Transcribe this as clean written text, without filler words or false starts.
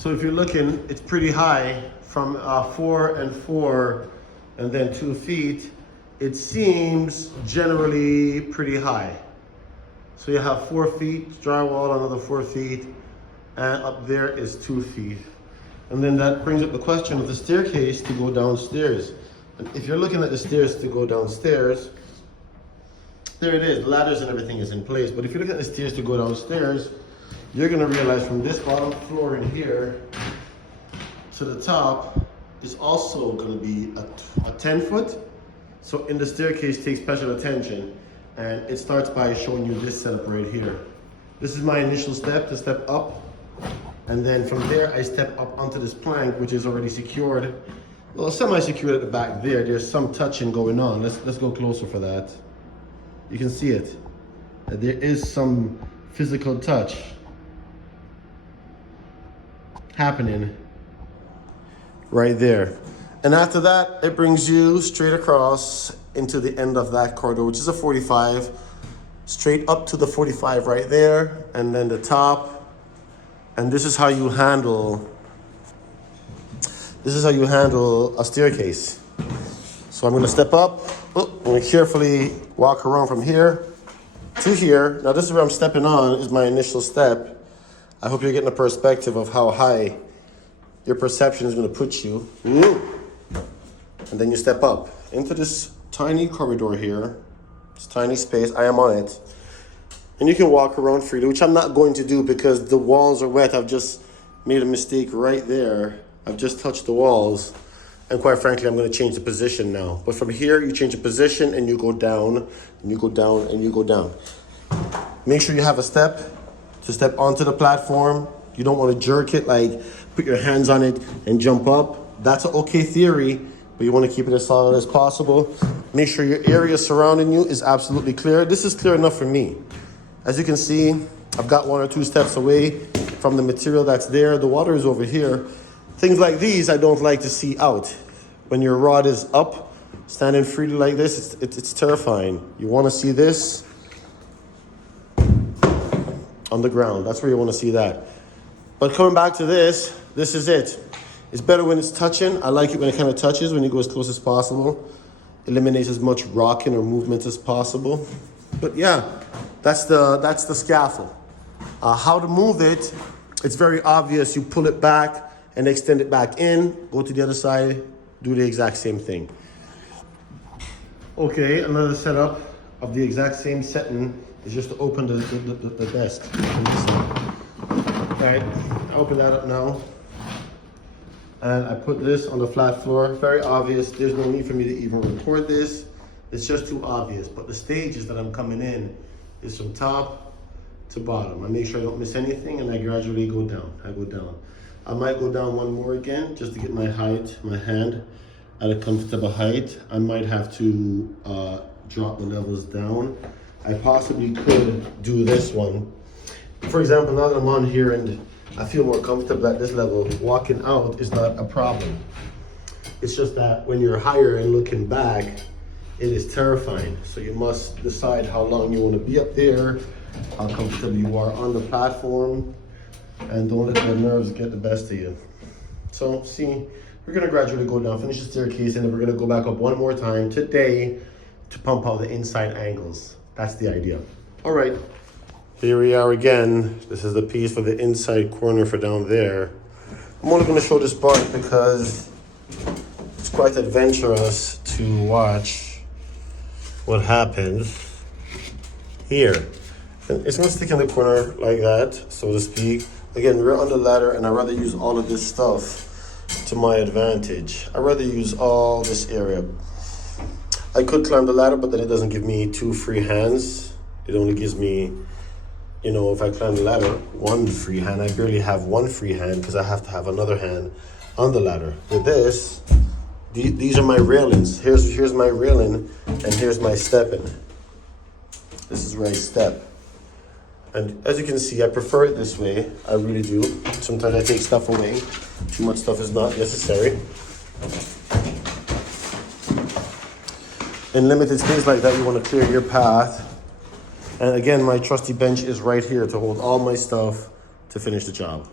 So if you're looking, it's pretty high from 4 and 4 and then 2 feet. It seems generally pretty high. So you have 4 feet, drywall, another 4 feet, and up there is 2 feet. And then that brings up the question of the staircase to go downstairs. And if you're looking at the stairs to go downstairs, there it is, the ladders and everything is in place. But if you're looking at the stairs to go downstairs, you're gonna realize from this bottom floor in here to the top is also gonna be a 10 foot. So in the staircase, take special attention. And it starts by showing you this setup right here. This is my initial step to step up. And then from there, I step up onto this plank, which is already secured. Well, semi-secured at the back there. There's some touching going on. Let's go closer for that. You can see it. There is some physical touch happening right there. And after that, it brings you straight across into the end of that corridor, which is a 45, straight up to the 45 right there, and then the top. And this is how you handle a staircase. So I'm gonna step up, I'm gonna carefully walk around from here to here. Now this is where I'm stepping on, is my initial step. I hope you're getting a perspective of how high your perception is gonna put you. And then you step up into this tiny corridor here, this tiny space. I am on it. And you can walk around freely, which I'm not going to do because the walls are wet. I've just made a mistake right there. I've just touched the walls. And quite frankly, I'm going to change the position now. But from here, you change the position and you go down, and you go down, and you go down. Make sure you have a step to step onto the platform. You don't want to jerk it, like put your hands on it and jump up. That's an okay theory, but you want to keep it as solid as possible. Make sure your area surrounding you is absolutely clear. This is clear enough for me. As you can see, I've got 1 or 2 steps away from the material that's there. The water is over here. Things like these, I don't like to see out. When your rod is up, standing freely like this, it's terrifying. You want to see this on the ground. That's where you want to see that. But coming back to this is it. It's better when it's touching. I like it when it kind of touches, when you go as close as possible. Eliminates as much rocking or movement as possible. But yeah, that's the scaffold. How to move it, it's very obvious. You pull it back and extend it back in, go to the other side, do the exact same thing. Okay, another setup of the exact same setting is just to open the desk. All right, I open that up now. And I put this on the flat floor. Very obvious. There's no need for me to even record this. It's just too obvious. But the stages that I'm coming in is from top to bottom. I make sure I don't miss anything and I gradually go down. I go down. I might go down one more again just to get my height, my hand at a comfortable height. I might have to drop the levels down. I possibly could do this one. For example, now that I'm on here and I feel more comfortable at this level, walking out is not a problem. It's just that when you're higher and looking back, it is terrifying. So you must decide how long you want to be up there, how comfortable you are on the platform, and don't let the nerves get the best of you. So see, we're gonna gradually go down, finish the staircase, and then we're gonna go back up one more time today to pump out the inside angles. That's the idea. All right. Here we are again. This is the piece for the inside corner for down there. I'm only going to show this part because it's quite adventurous to watch what happens here. And it's going to stick in the corner like that, so to speak. Again, we're on the ladder and I'd rather use all of this stuff to my advantage. I'd rather use all this area. I could climb the ladder, but then it doesn't give me 2 free hands. It only gives me, you know, if I climb the ladder, 1 free hand. I barely have 1 free hand because I have to have another hand on the ladder. With this, these are my railings. Here's my railing and here's my stepping. This is where I step. And as you can see, I prefer it this way. I really do. Sometimes I take stuff away. Too much stuff is not necessary. In limited space like that, you want to clear your path. And again, my trusty bench is right here to hold all my stuff to finish the job.